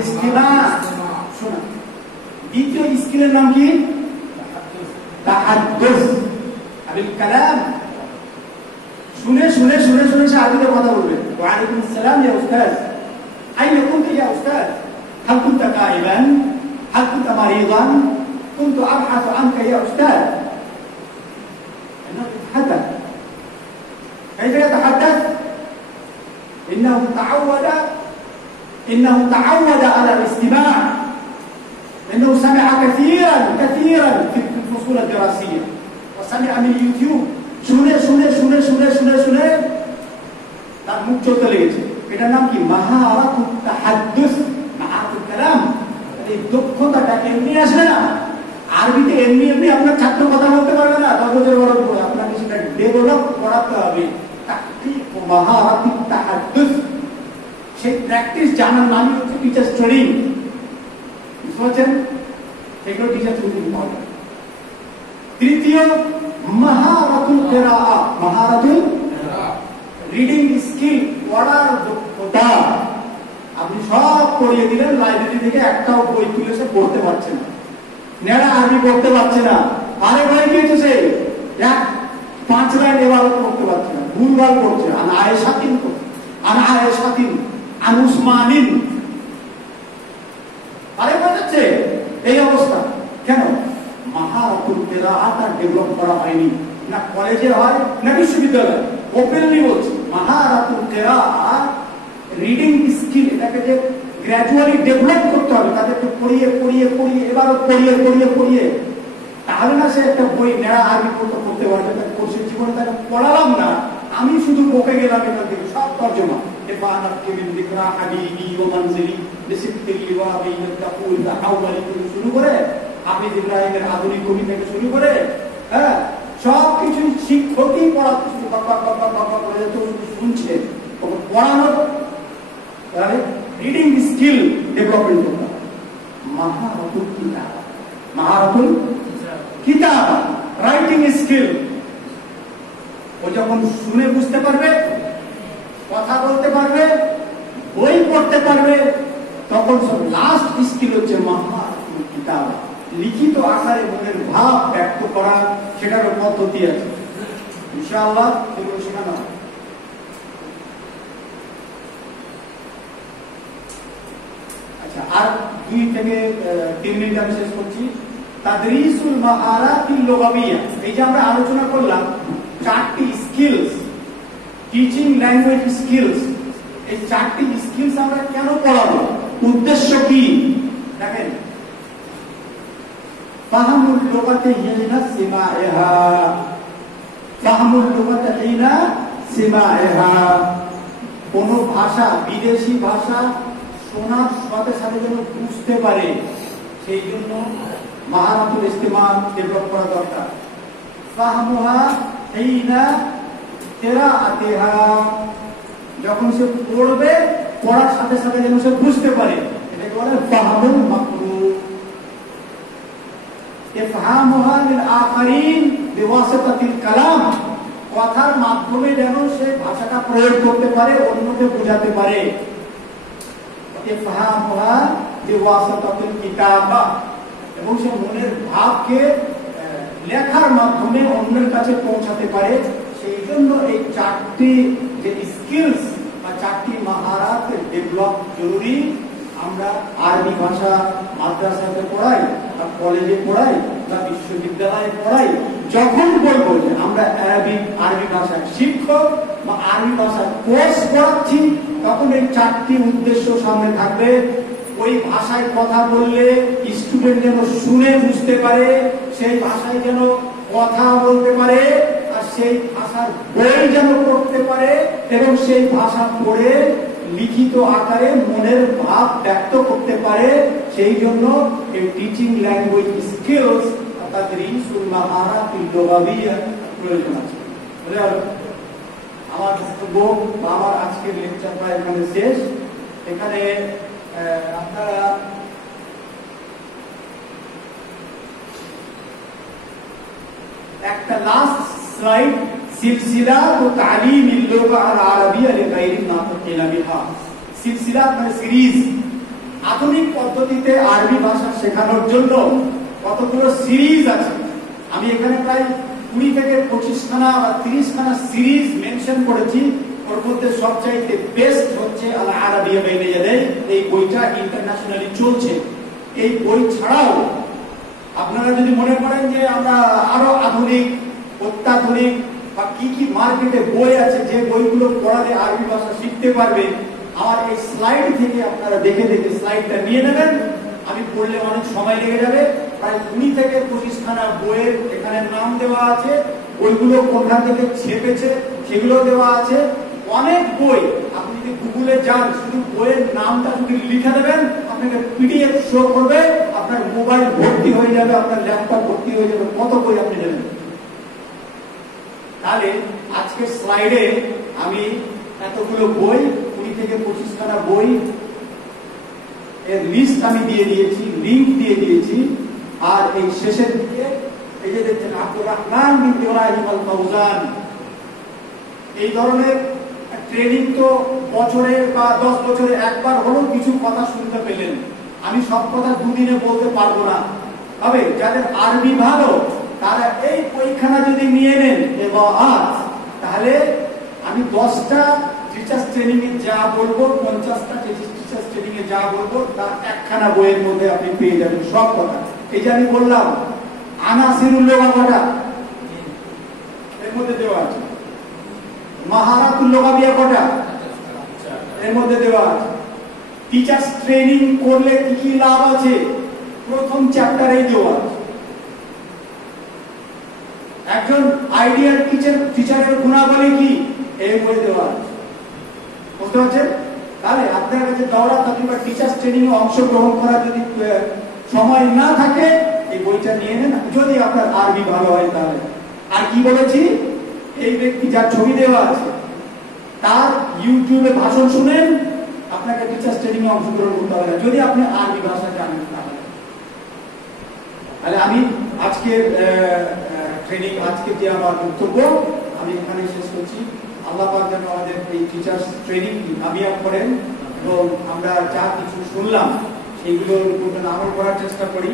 ইস্তিমা। শোনা, দ্বিতীয় স্কিলের নাম কি? তাহাদ্দুস, আবিল কালাম। শুনে শুনে শুনে শুনে সে আরবিতে কথা বলবে। ওয়া আলাইকুম আসসালাম ইয়া উস্তাদ, আইনা কুনতা ইয়া উস্তাদ, হাল কুনতা কাইবান, হাল কুনতা মারিদান, কুনতু আবহাসু আনকা ইয়া উস্তাদ। إنه يتحدث. كيف يتحدث؟ إنه تعود على الاستماع. إنه سمع كثيرا كثيرا في الفصول الدراسية، وسمع من يوتيوب শুনে শুনে শুনে শুনে শুনে শুনে তার মুখ চলতে লেগেছে। এটার নাম কি? মাহারাতুত তাহাদ্দুস, মাহারাতুল কালাম। এই দক্ষতাটা এমনি আসে না। আরবিতে এমনি এমনি আপনার ছাত্র কথা বলতে পারবে না, তবে বড় করে আপনাকে সেটা ডেভেলপ করাতে হবে। তাহকিক ও মাহারাতুত তাহাদ্দুস, সেই প্র্যাকটিস জানার নামই হচ্ছে টিচার্স ট্রেনিং। বুঝছেন? এগুলো টিচার ট্রেনিং হবে। তৃতীয় মাহারাতুল কিরাআ, মাহারাতুল রিডিং স্কিল, পড়ার দক্ষতা। আপনি সব পড়িয়ে দিলেন, লাইব্রেরি থেকে একটাও বই তুলে সে পড়তে পারছে না, নেড়া আরবি পড়তে পারছে না। আরে ভাই কি হচ্ছে? এক 5 লাইন এবারও পড়তে পারছে না, ভুলভাল পড়ছে। আনা আয়েশাতিন, আনা আয়েশাতিন, আন উসমানিন। আরে বোঝাচ্ছে এই অবস্থা কেন? মাহারাতুল কিরাআত ডেভেলপ করা হয়নি, না কলেজে হয় না বিশ্ববিদ্যালয়ে। ওপেনলি বলছি, মাহারাতুল কিরাআত রিডিং স্কিল, এটাকে যে গ্র্যাজুয়ালি ডেভেলপ করতে হবে। তাদেরকে পড়িয়ে পড়িয়ে পড়িয়ে এবারও পড়িয়ে পড়িয়ে পড়িয়ে, তাহলে না সে একটা বই নেড়া আরবি পড়তে পারবে। তার কোর্সের জীবনে তাকে পড়ালাম না, আমি শুধু বকে গেলাম এখান থেকে সব তর্জমা। শুরু করে হাফিজ ইব্রাহিমের আধুনিক কবি থেকে শুরু করে, হ্যাঁ, সবকিছু শিক্ষকই পড়াচ্ছে, শুনছে। পড়ানোর রিডিং স্কিল ডেভেলপমেন্ট করতে হবে। মাহারাতুল কিতাব, মাহারাতুল কিতাব, রাইটিং স্কিল। ও যখন শুনে বুঝতে পারবে, কথা বলতে পারবে, বই পড়তে পারবে, তখন সব লাস্ট স্কিল হচ্ছে মাহারাতুল কিতাব, লিখিত আকারে মনের ভাব ব্যক্ত করা। সেটারও পদ্ধতি আছে, ইনশাআল্লাহ এগুলো শেখানো হবে। আচ্ছা, আর 2 থেকে 3 মিনিট আমি শেষ করছি। তাদরিসুল মাহারাতিল লুগাবিয়া, এই যে আমরা আলোচনা করলাম 4টি স্কিলস, টিচিং ল্যাঙ্গুয়েজ স্কিলস। এই 4টি স্কিলস আমরা কেন পড়াবো? উদ্দেশ্য কি? দেখেন, ফাহমুল লুগাতি হিনা সিমাইহা, ফাহমুল লুগাতি হিনা সিমাইহা। কোন ভাষা, বিদেশি ভাষা শোনার সাথে সাথে যেন বুঝতে পারে, সেই জন্য মাহারাতুল ইস্তেমাল ডেভেলপ করা দরকার। ফাহমুহা হিনা কিরাআতিহা, যখন সে পড়বে, পড়ার সাথে সাথে যেন সে বুঝতে পারে, এটাকে বলে ফাহমুল মাকরু। ইফহামুহা লিল আখারিন বিওয়াসিতাতিল কালাম, কথার মাধ্যমে যেন সে ভাষাটা প্রয়োগ করতে পারে, অন্যকে বোঝাতে পারে। ইফহামুহা বিওয়াসিতাতিল কিতাবা, এবং সে মনের ভাবকে লেখার মাধ্যমে অন্যের কাছে পৌঁছাতে পারে। সেই জন্য এই 4টি যে স্কিলস বা 4টি মাহারাত ডেভেলপ জরুরি। আমরা আরবি ভাষা মাদ্রাসাতে পড়াই, বা কলেজে পড়াই, বা বিশ্ববিদ্যালয়ে পড়াই, যখন বলবো যে আমরা আরবি ভাষার শিক্ষক বা আরবি ভাষার কোর্স পড়াচ্ছি, তখন এই 4টি উদ্দেশ্য সামনে থাকবে। ওই ভাষায় কথা বললে স্টুডেন্ট যেন শুনে বুঝতে পারে, সেই ভাষায় যেন কথা বলতে পারে, আর সেই ভাষার বই যেন পড়তে পারে, এবং সেই ভাষা পড়ে লিখিত আকারে মনের ভাব ব্যক্ত করতে পারে। সেই জন্য এই টিচিং ল্যাঙ্গুয়েজ স্কিলস তাদরিসুল মাহারাতিল লুগাবিয়া প্রয়োজন আছে। আমার বক্তব্য বা আমার আজকের লেকচার প্রায় এখানে শেষ। এখানে আপনারা একটা লাস্ট স্লাইড, সিলসিলাতু তালিমিল লুগা আল আরাবিয়া লিগাইরিন নাতিকিনা বিহা। সিলসিলা মানে সিরিজ, আধুনিক পদ্ধতিতে আরবি ভাষা শেখানোর জন্য কতগুলো সিরিজ আছে। আমি এখানে প্রায় 20 থেকে 25 খানা বা 30 খানা সিরিজ মেনশন করেছি। ওর মধ্যে সবচাইতে বেস্ট হচ্ছে আল আরাবিয়া বাইনা ইয়াদাই। এই বইটা ইন্টারন্যাশনালি চলছে। এই বই ছাড়াও আপনারা যদি মনে করেন যে আমরা আরো আধুনিক, অত্যাধুনিক বা কি কি মার্কেটে বই আছে, যে বইগুলো পড়ালে আরবি ভাষা শিখতে পারবে, আমার এই স্লাইড থেকে আপনারা দেখে দেখে স্লাইডটা নিয়ে নেবেন। আমি পড়লে অনেক সময় লেগে যাবে। প্রায় 20 থেকে 25 খানা বইয়ের এখানে নাম দেওয়া আছে। বইগুলো কোথা থেকে ছেপেছে সেগুলো দেওয়া আছে। অনেক বই আপনি যদি গুগলে যান, শুধু বইয়ের নামটা যদি লিখে দেবেন, আপনাকে পিডিএফ শো করবে, আপনার মোবাইল ভর্তি হয়ে যাবে, আপনার ল্যাপটপ ভর্তি হয়ে যাবে, কত বই আপনি নেবেন। তাহলে আজকের স্লাইডে আমি এতগুলো বই, 20 থেকে 25 খানা বই এর লিস্ট আমি দিয়ে দিয়েছি, লিংক দিয়ে দিয়েছি। আর এই শেষের দিকে এই যে দেখছেন আব্দুর রহমান বিন ইব্রাহিম আল ফাউজান, এই ধরনের ট্রেনিং তো বছরে বা 10 বছরে একবার হলেও কিছু কথা শুনতে পেলেন। আমি সব কথা দুদিনে বলতে পারবো না, তবে যাদের আরবি ভালো তারা এই পরীক্ষাটা যদি নিয়ে নেন এবং আজ, তাহলে আমি 10টা টিচার্স ট্রেনিং এ যা বলবো, 50টা টিচার্স ট্রেনিং এ যা বলবো, তা একখানা বইয়ের মধ্যে আপনি পেয়ে যাবেন সব কথা। এই যে আমি বললাম আনাসিরুল লুগা কটা এর মধ্যে দেওয়া আছে, মাহারাতুল লুগাবিয়া কটা এর মধ্যে দেওয়া আছে, টিচার্স ট্রেনিং করলে কি কি লাভ আছে প্রথম চ্যাপ্টারেই দেওয়া আছে, একজন আইডিয়াল টিচারের গুণাবলী কি এই বই দেওয়া আছে। বুঝতে পারছেন? তাহলে আপনার কাছে দৌড়াদৌড়ি বা টিচার্স ট্রেনিং এ অংশগ্রহণ করার যদি সময় না থাকে, এই বইটা নিয়ে নেন, যদি আপনার আরবি ভালো হয় তাহলে। আর কি বলেছি, এই ব্যক্তি যার ছবি দেওয়া আছে তার ইউটিউবে ভাষণ শুনেন, আপনাকে টিচার্স ট্রেনিং এ অংশগ্রহণ করতে হবে না, যদি আপনি আরবি ভাষা জানেন তাহলে। তাহলে আমি আজকের ট্রেনিং, আজকে যে আমার বক্তব্য আমি এখানে শেষ করছি। আল্লাহ পাক যেন আমাদের এই টিচার্স ট্রেনিং কামিয়াব করেন এবং আমরা যা কিছু শুনলাম সেগুলোর উপর আমল করার চেষ্টা করি।